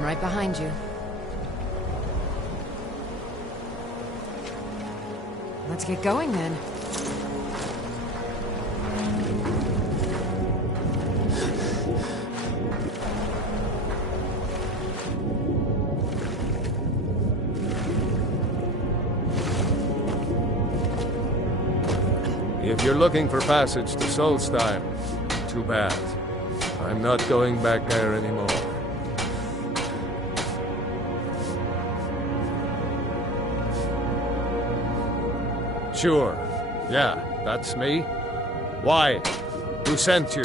I'm right behind you. Let's get going then. If you're looking for passage to Solstheim, too bad. I'm not going back there anymore. Sure. Yeah, that's me. Why? Who sent you?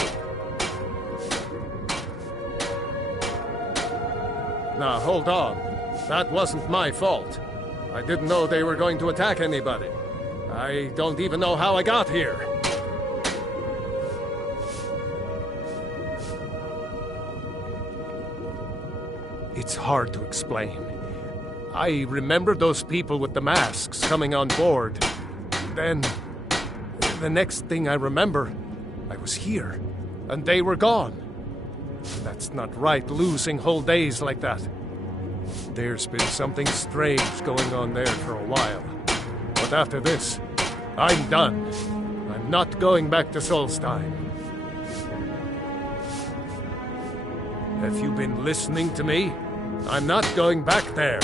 Now, hold on. That wasn't my fault. I didn't know they were going to attack anybody. I don't even know how I got here. It's hard to explain. I remember those people with the masks coming on board. Then, the next thing I remember, I was here, and they were gone. That's not right, losing whole days like that. There's been something strange going on there for a while. But after this, I'm done. I'm not going back to Solstheim. Have you been listening to me? I'm not going back there.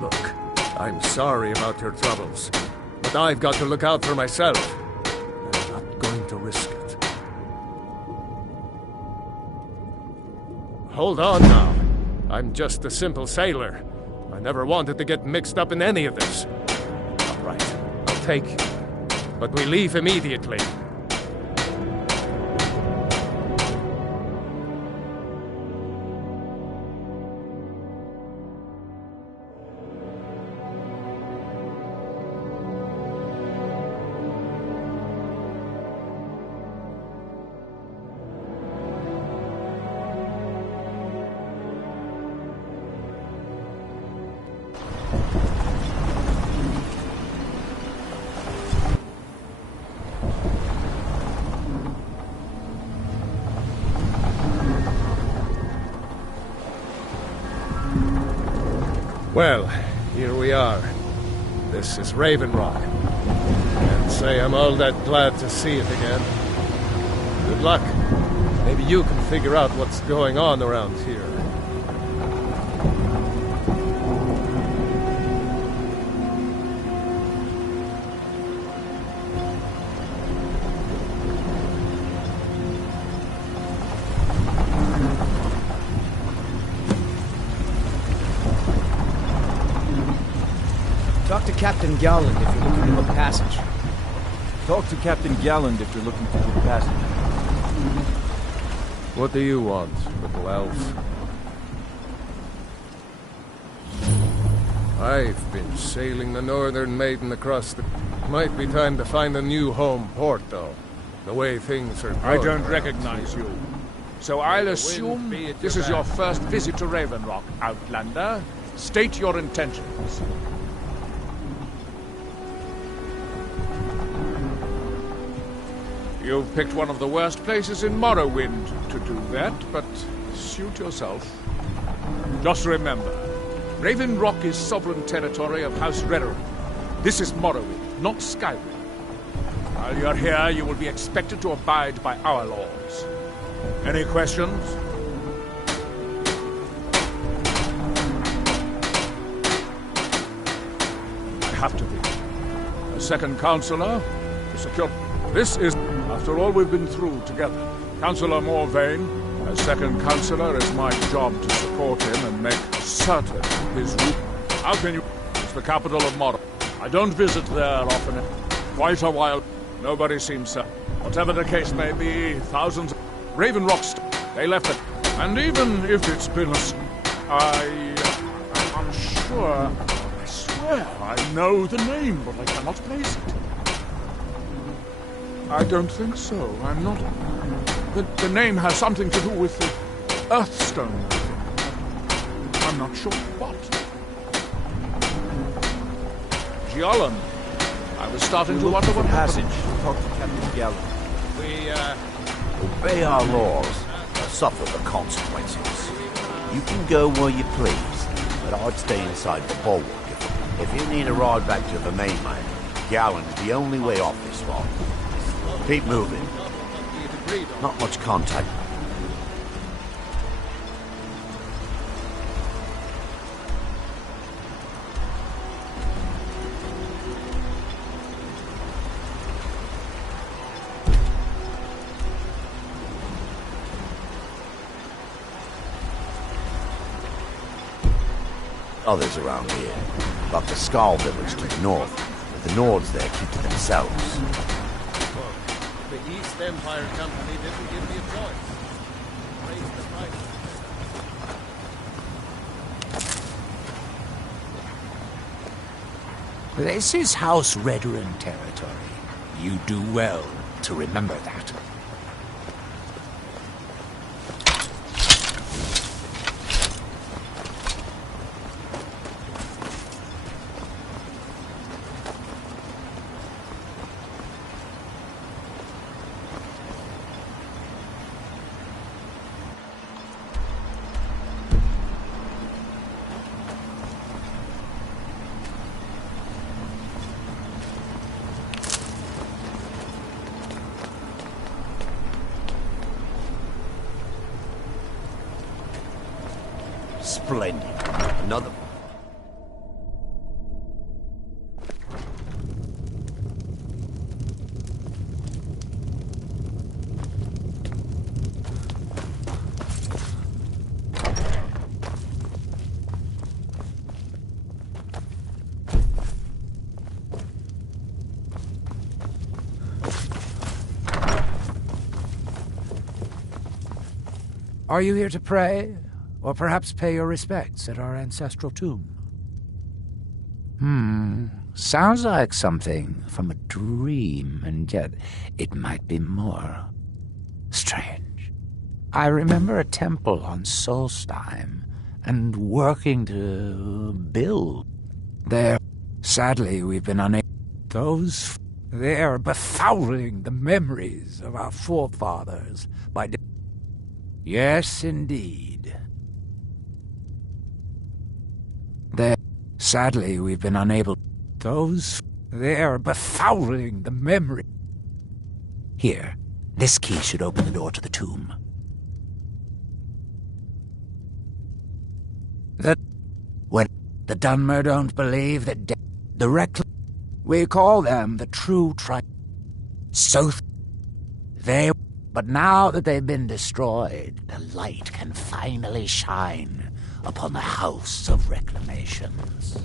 Look, I'm sorry about your troubles, but I've got to look out for myself. I'm not going to risk it. Hold on now. I'm just a simple sailor. I never wanted to get mixed up in any of this. All right, I'll take you. But we leave immediately. Well, here we are. This is Raven Rock. Can't say I'm all that glad to see it again. Good luck. Maybe you can figure out what's going on around here. Talk to Captain Gowland if you're looking to book passage. Talk to Captain Gowland if you're looking to book passage. What do you want, little elf? I've been sailing the Northern Maiden across the... Might be time to find a new home port, though. The way things are going. I don't recognize you. So I'll assume this is your first visit to Raven Rock, Outlander. State your intentions. You've picked one of the worst places in Morrowind to do that, but suit yourself. Just remember, Raven Rock is sovereign territory of House Redory. This is Morrowind, not Skyrim. While you're here, you will be expected to abide by our laws. Any questions? I have to be. A second counselor to secure... This is... After all we've been through together, Councillor Morvain, as second councillor, it's my job to support him and make certain his route. How can you... It's the capital of Morrowind. I don't visit there often. Quite a while. Nobody seems to... Whatever the case may be, thousands of... Raven Rocks, they left it. And even if it's been a... I'm unsure. I swear I know the name, but I cannot place it. I don't think so. I'm not... The name has something to do with the Earthstone, I think. I'm not sure what. Gjallan, I was starting to wonder what happened. Passage. Talk to Captain Galland. Obey our laws, or suffer the consequences. You can go where you please, but I'd stay inside the bulwark. If you need a ride back to the mainland, Galland's the only way off this far. Keep moving. Not much contact. Others around here, like the Skull village to the north, but the Nords there keep to themselves. The East Empire Company didn't give me a choice. Raised the price. This is House Redoran territory. You do well to remember that. Splendid. Another. Are you here to pray? Or perhaps pay your respects at our ancestral tomb? Sounds like something from a dream, and yet it might be more. Strange. I remember a temple on Solstheim, and working to build there. Sadly, we've been unable. They're befouling the memories of our forefathers by... Yes, indeed. Sadly, we've been unable... They're befouling the memory. Here, this key should open the door to the tomb. When the Dunmer don't believe that we call them the true But now that they've been destroyed, the light can finally shine upon the House of Reclamations.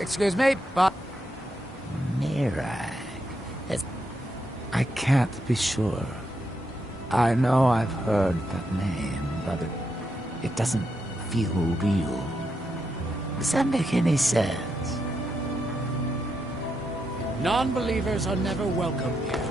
Excuse me, but... Mirag. I can't be sure. I know I've heard that name, but it doesn't feel real. Does that make any sense? Non-believers are never welcome here.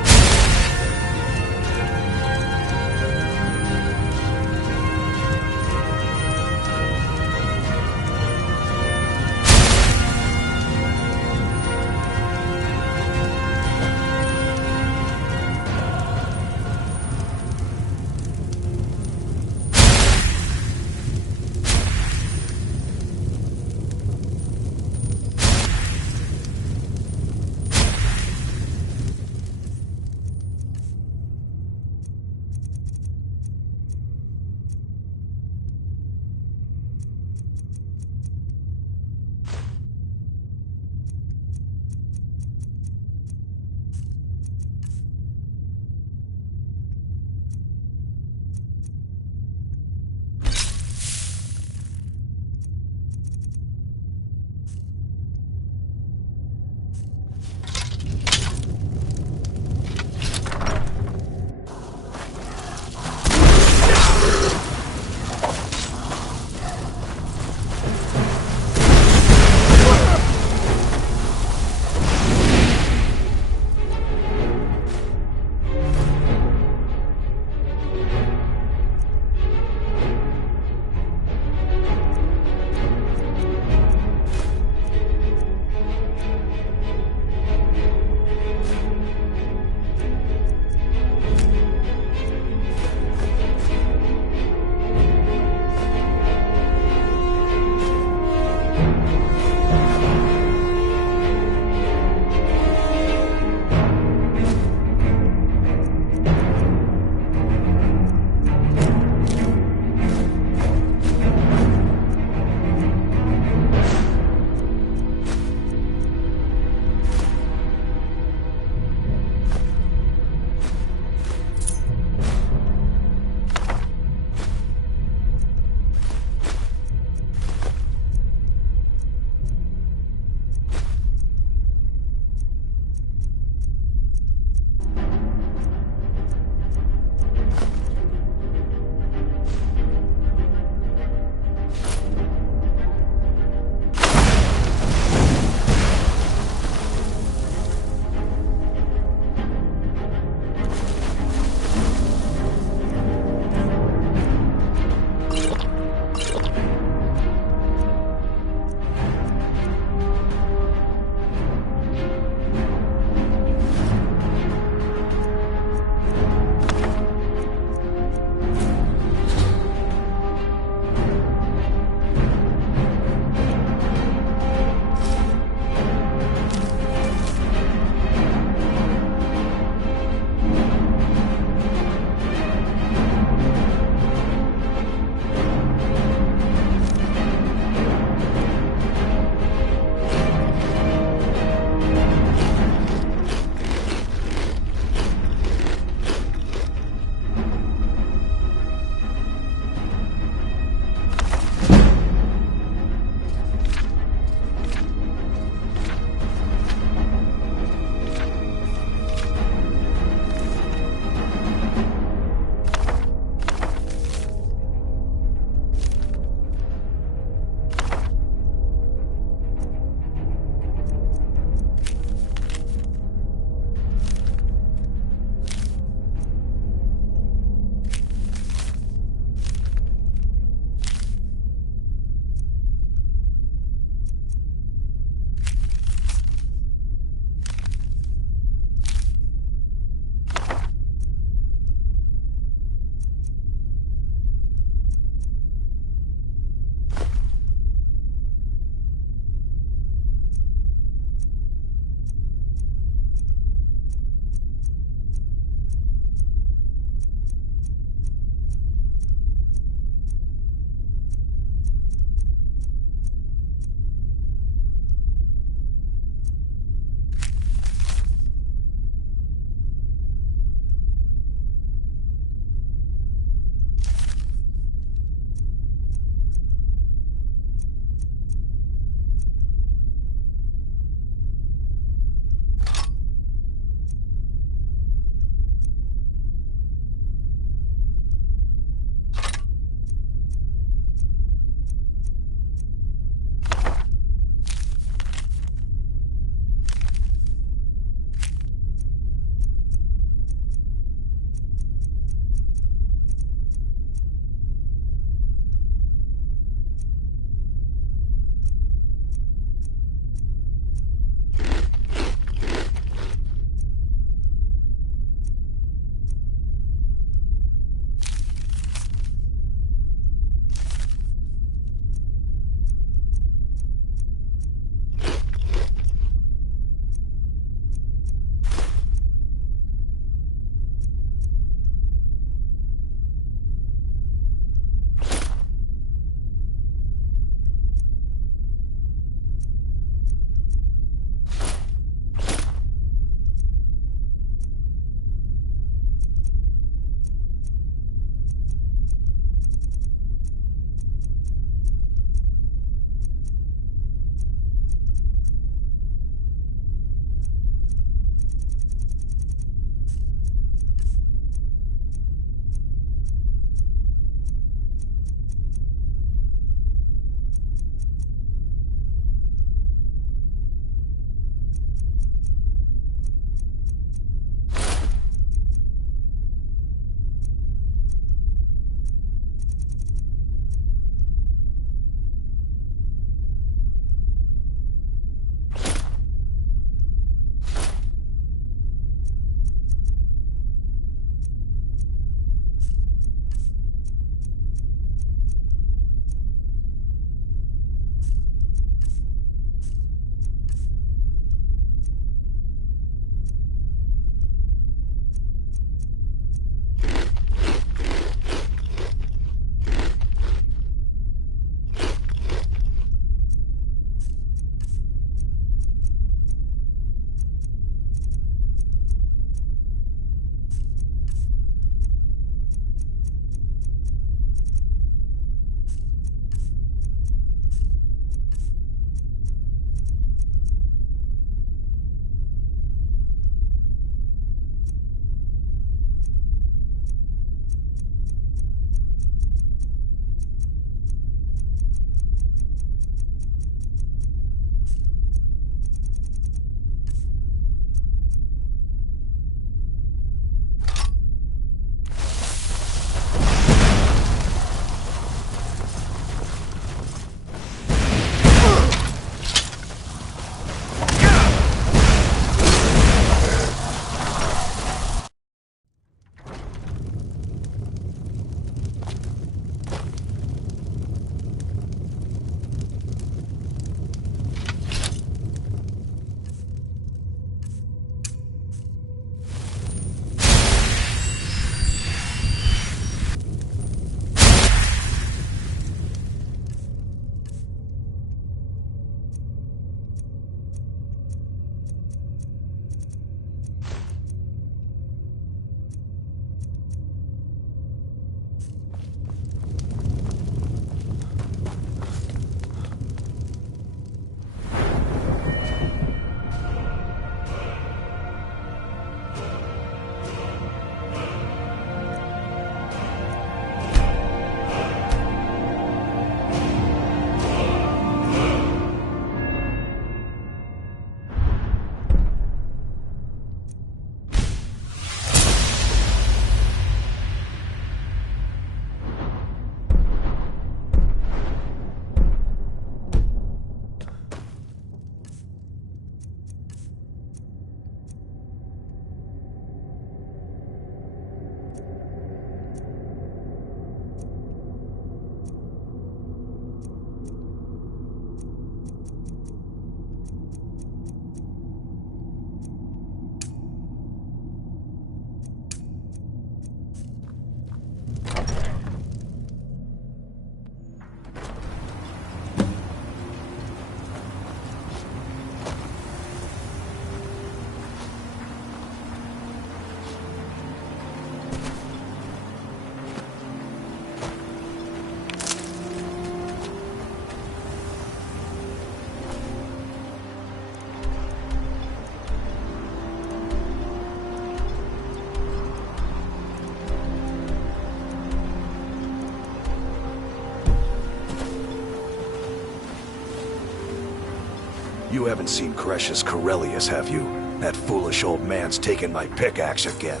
You haven't seen Crescius Corellius, have you? That foolish old man's taken my pickaxe again.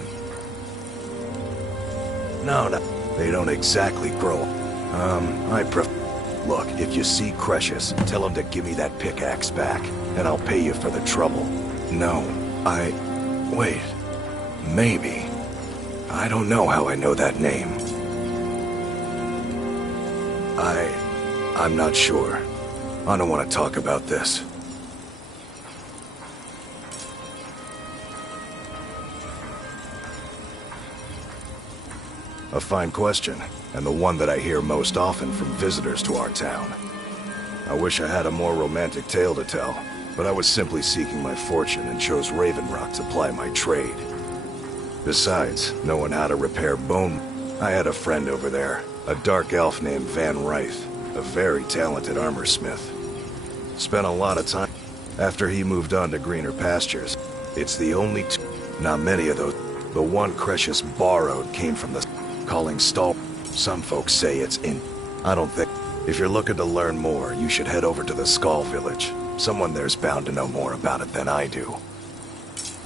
No, they don't exactly grow. Look, if you see Crescius, tell him to give me that pickaxe back, and I'll pay you for the trouble. No, wait. Maybe. I don't know how I know that name. I'm not sure. I don't want to talk about this. A fine question, and the one that I hear most often from visitors to our town. I wish I had a more romantic tale to tell, but I was simply seeking my fortune and chose Raven Rock to ply my trade. Besides, knowing how to repair bone, I had a friend over there, a dark elf named Van Ryth, a very talented armorsmith. Spent a lot of time after he moved on to greener pastures. It's the only not many of those. The one Crescius borrowed came from the calling stall. Some folks say it's in. I don't think. If you're looking to learn more, you should head over to the Skull Village. Someone there's bound to know more about it than I do.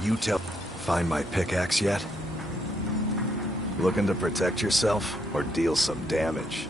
You tell. Find my pickaxe yet? Looking to protect yourself or deal some damage?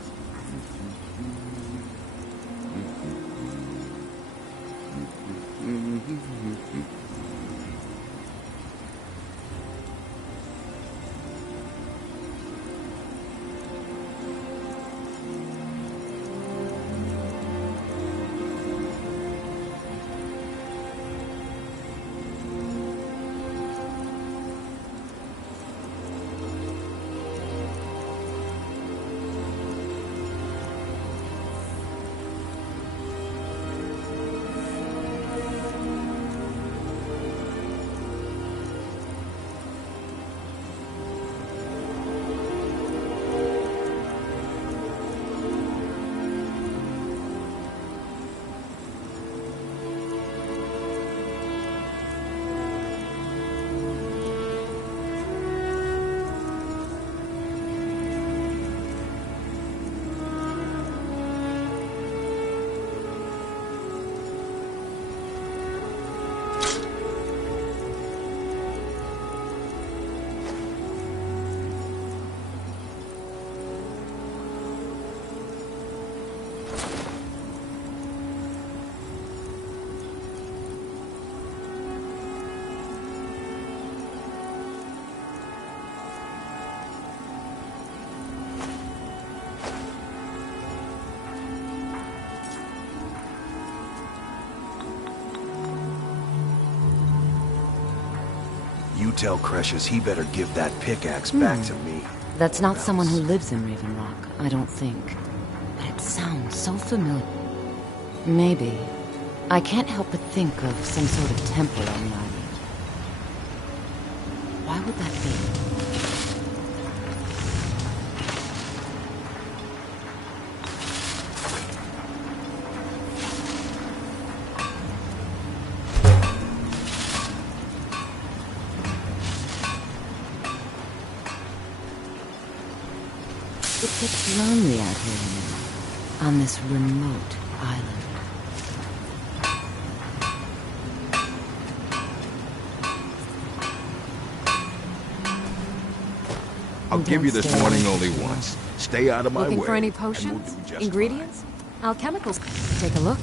You tell Crescius he better give that pickaxe back to me. That's not someone who lives in Raven Rock, I don't think. But it sounds so familiar. Maybe. I can't help but think of some sort of temple on the island. Why would that be? It gets lonely out here, you know, on this remote island. I'll give you this warning only once. Stay out of my way. Looking for any and we'll potions? do just Ingredients? Alchemicals? Take a look.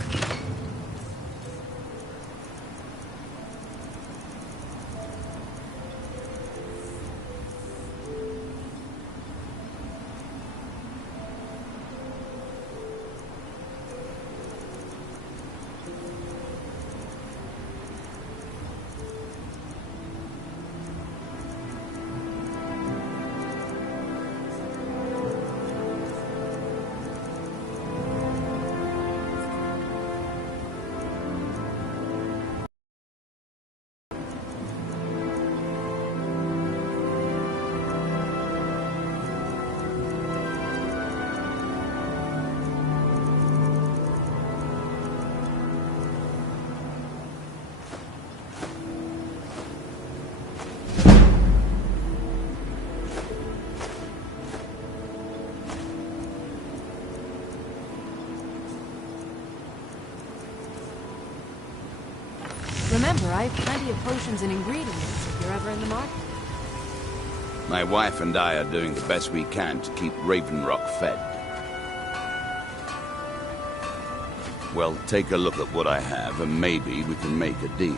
Remember, I have plenty of potions and ingredients if you're ever in the market. My wife and I are doing the best we can to keep Raven Rock fed. Well, take a look at what I have, and maybe we can make a deal.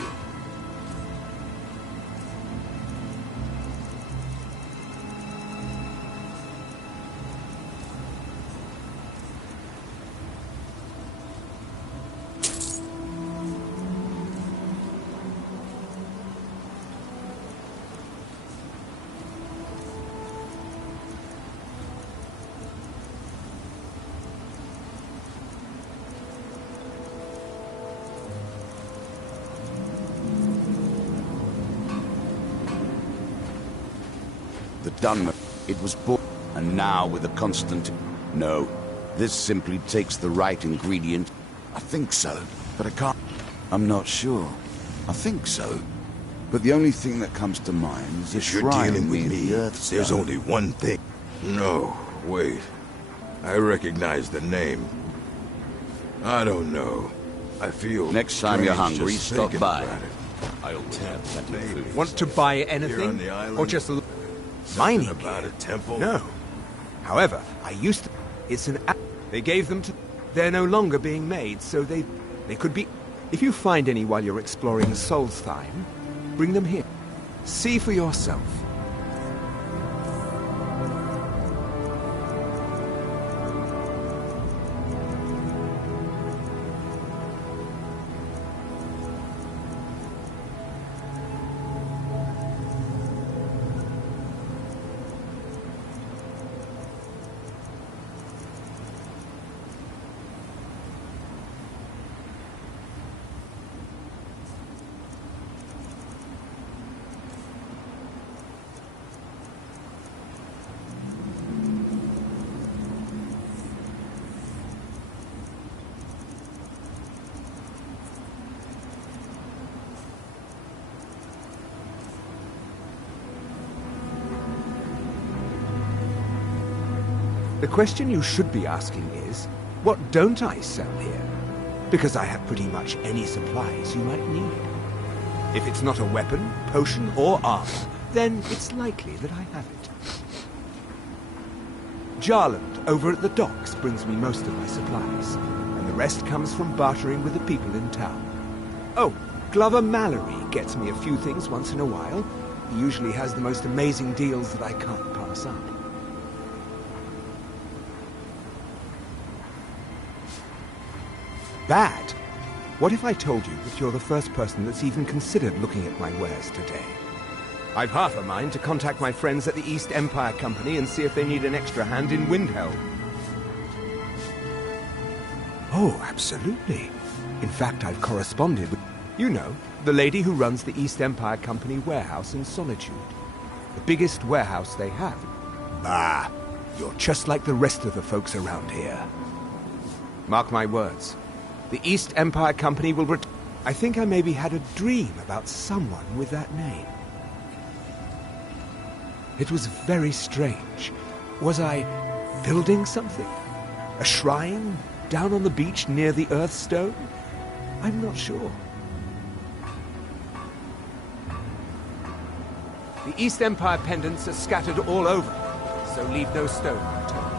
The Dunmer, it was bought, and now with a constant... No, this simply takes the right ingredient. I think so, but I can't... I'm not sure. I think so. But the only thing that comes to mind is a If you're shrine dealing with near me, the Earth there's Stone. only one thing. No, wait. I recognize the name. I don't know. I feel Next time you're strange hungry, just stop thinking by. about it. I always have plenty of food. Want to buy Here anything? on the island, Or just something mining about gear? a temple? No. However, I used to... It's an... They gave them to... They're no longer being made, so they could be... If you find any while you're exploring Solstheim, bring them here. See for yourself. The question you should be asking is, what don't I sell here? Because I have pretty much any supplies you might need. If it's not a weapon, potion, or armor, then it's likely that I have it. Jarland, over at the docks, brings me most of my supplies, and the rest comes from bartering with the people in town. Oh, Glover Mallory gets me a few things once in a while. He usually has the most amazing deals that I can't pass up. Bad? What if I told you that you're the first person that's even considered looking at my wares today? I've half a mind to contact my friends at the East Empire Company and see if they need an extra hand in Windhelm. Oh, absolutely. In fact, I've corresponded with, you know, the lady who runs the East Empire Company warehouse in Solitude. The biggest warehouse they have. Bah, you're just like the rest of the folks around here. Mark my words. The East Empire Company will I think I maybe had a dream about someone with that name. It was very strange. Was I building something? A shrine down on the beach near the Earthstone? I'm not sure. The East Empire pendants are scattered all over, so leave no stone unturned.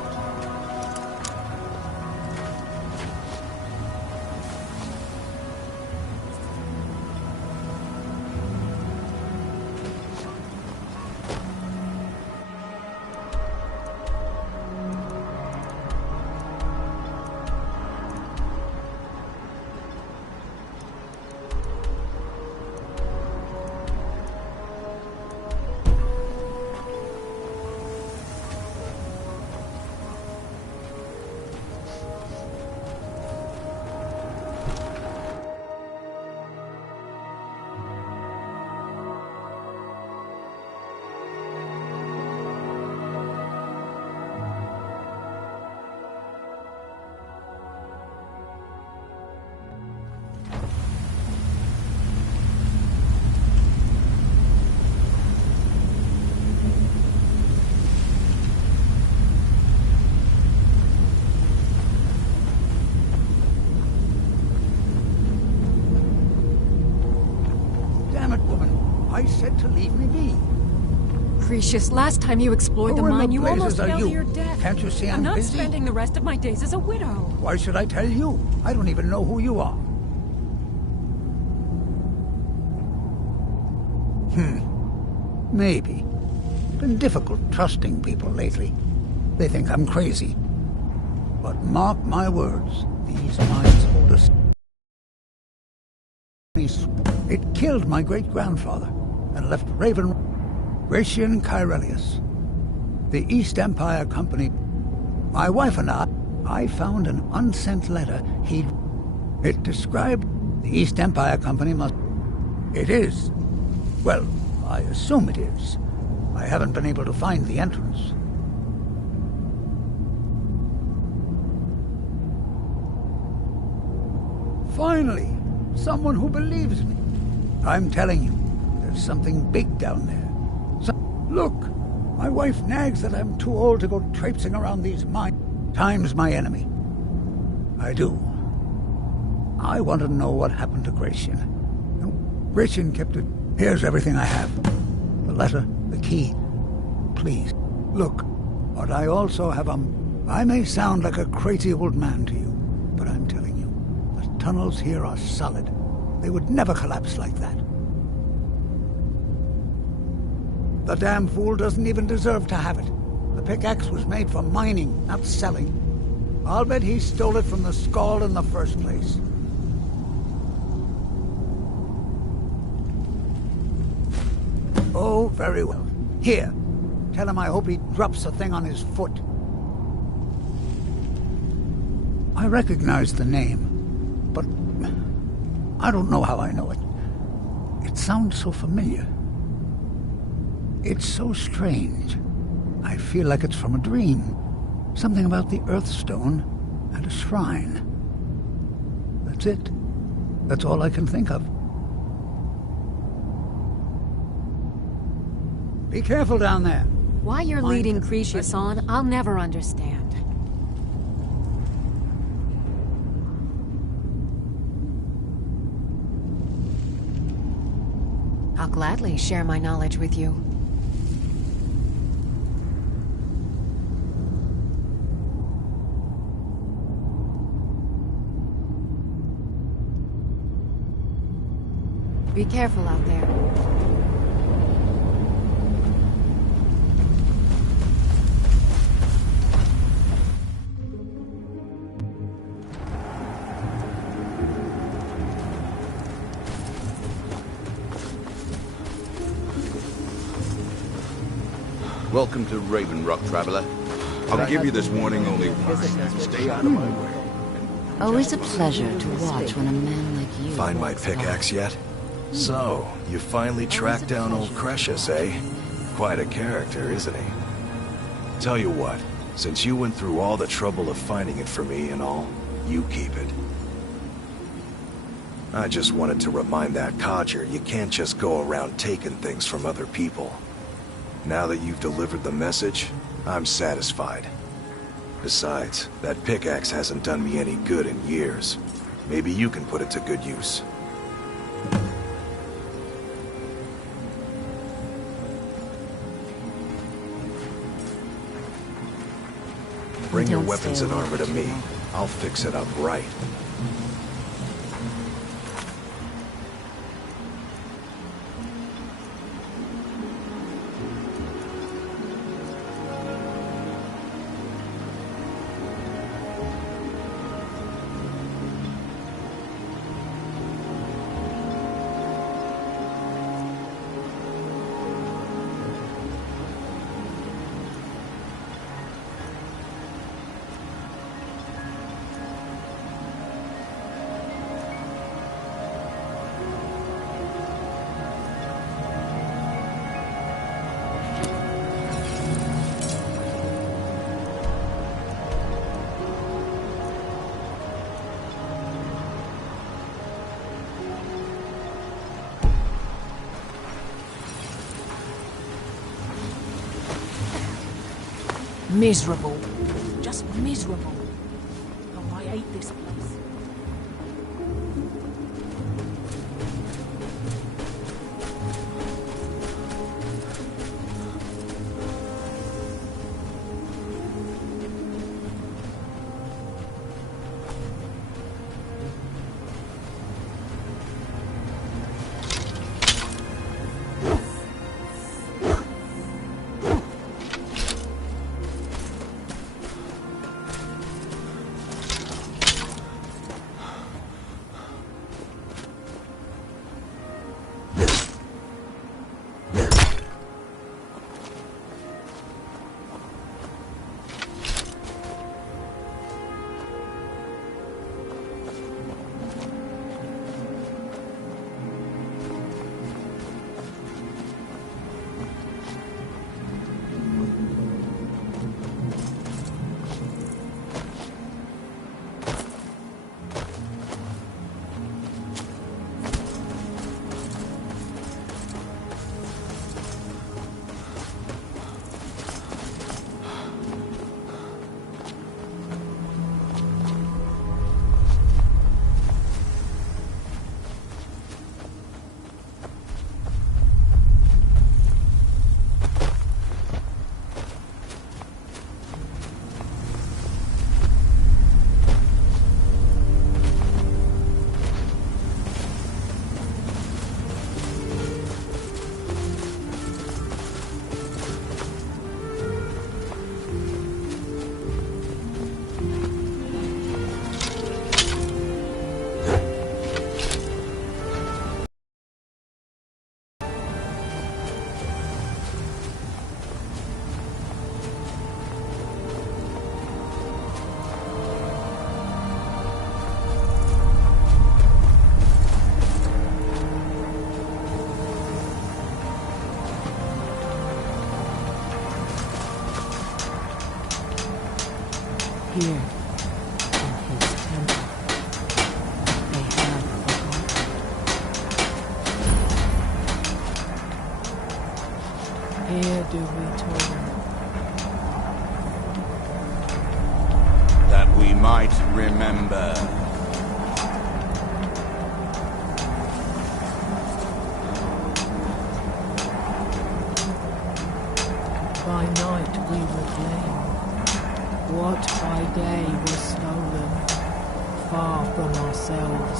I said to leave me be. Cretius, last time you explored the mine, you almost fell to your you? death. Can't you see I'm I'm not busy? spending the rest of my days as a widow. Why should I tell you? I don't even know who you are. Maybe. Been difficult trusting people lately. They think I'm crazy. But mark my words, these mines hold us. It killed my great-grandfather and left Gratian Kyrelius. The East Empire Company. My wife and I found an unsent letter It described the East Empire Company must... It is. Well, I assume it is. I haven't been able to find the entrance. Finally, someone who believes me. I'm telling you, there's something big down there. Look, my wife nags that I'm too old to go traipsing around these mines. Time's my enemy. I do. I want to know what happened to Gratian. Gratian kept it. Here's everything I have. The letter, the key. Please, look. But I also have I may sound like a crazy old man to you, but I'm telling you, the tunnels here are solid. They would never collapse like that. The damn fool doesn't even deserve to have it. The pickaxe was made for mining, not selling. I'll bet he stole it from the Skald in the first place. Oh, very well. Here, tell him I hope he drops the thing on his foot. I recognize the name, but I don't know how I know it. It sounds so familiar. It's so strange. I feel like it's from a dream. Something about the Earthstone and a shrine. That's it. That's all I can think of. Be careful down there. Why you're leading Cretius on, I'll never understand. I'll gladly share my knowledge with you. Be careful out there. Welcome to Raven Rock, traveler. I'll give you this warning only once. Stay out of my way. Always a pleasure to watch when a man like you... Find my pickaxe yet? So, you finally tracked down old Cretius, eh? Quite a character, isn't he? Tell you what, since you went through all the trouble of finding it for me and all, you keep it. I just wanted to remind that codger you can't just go around taking things from other people. Now that you've delivered the message, I'm satisfied. Besides, that pickaxe hasn't done me any good in years. Maybe you can put it to good use. Bring your weapons and armor to me. I'll fix it up right. Miserable. Just miserable. Oh, I hate this place. here, in his temple. They have forgotten. Here do we toil, that we might remember. by night we reclaim what by day was stolen, far from ourselves.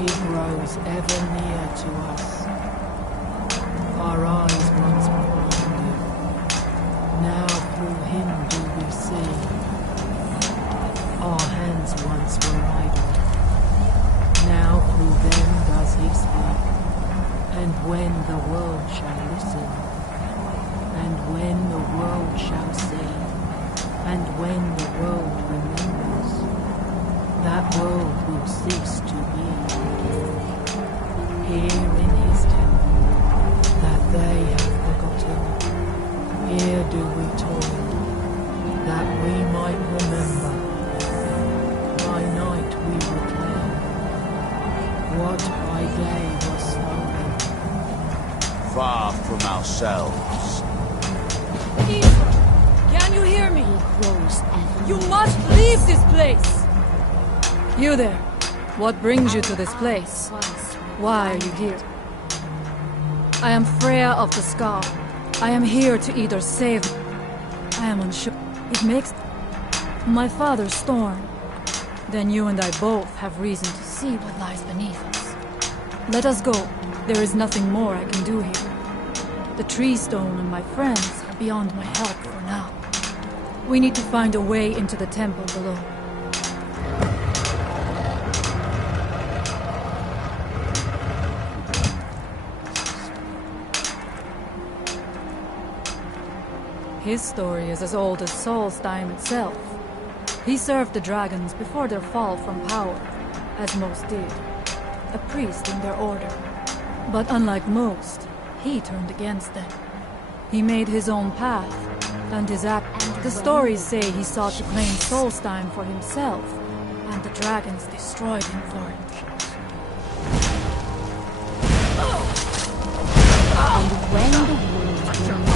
He grows ever near to us. Our eyes once were blinded, now through him do we see. Our hands once were idle, now through them does he speak. And when the world shall listen, and when the world shall see, and when the world remembers, that world will cease to be. Here in his temple, that they have forgotten, here do we toil, that we might remember. By night we reclaim what by day was stolen. Far from ourselves. Eva, can you hear me? You must leave this place! You there. What brings you to this place? Why are you here? I am Freya of the Scar. I am here to either save... I am unsure. It makes... My father's storm. Then you and I both have reason to see what lies beneath us. Let us go. There is nothing more I can do here. The tree stone and my friends are beyond my help for now. We need to find a way into the temple below. His story is as old as Solstheim itself. He served the dragons before their fall from power, as most did. A priest in their order. But unlike most, he turned against them. He made his own path, and his act. The stories say he sought to claim Solstheim for himself, and the dragons destroyed him for it. And when the world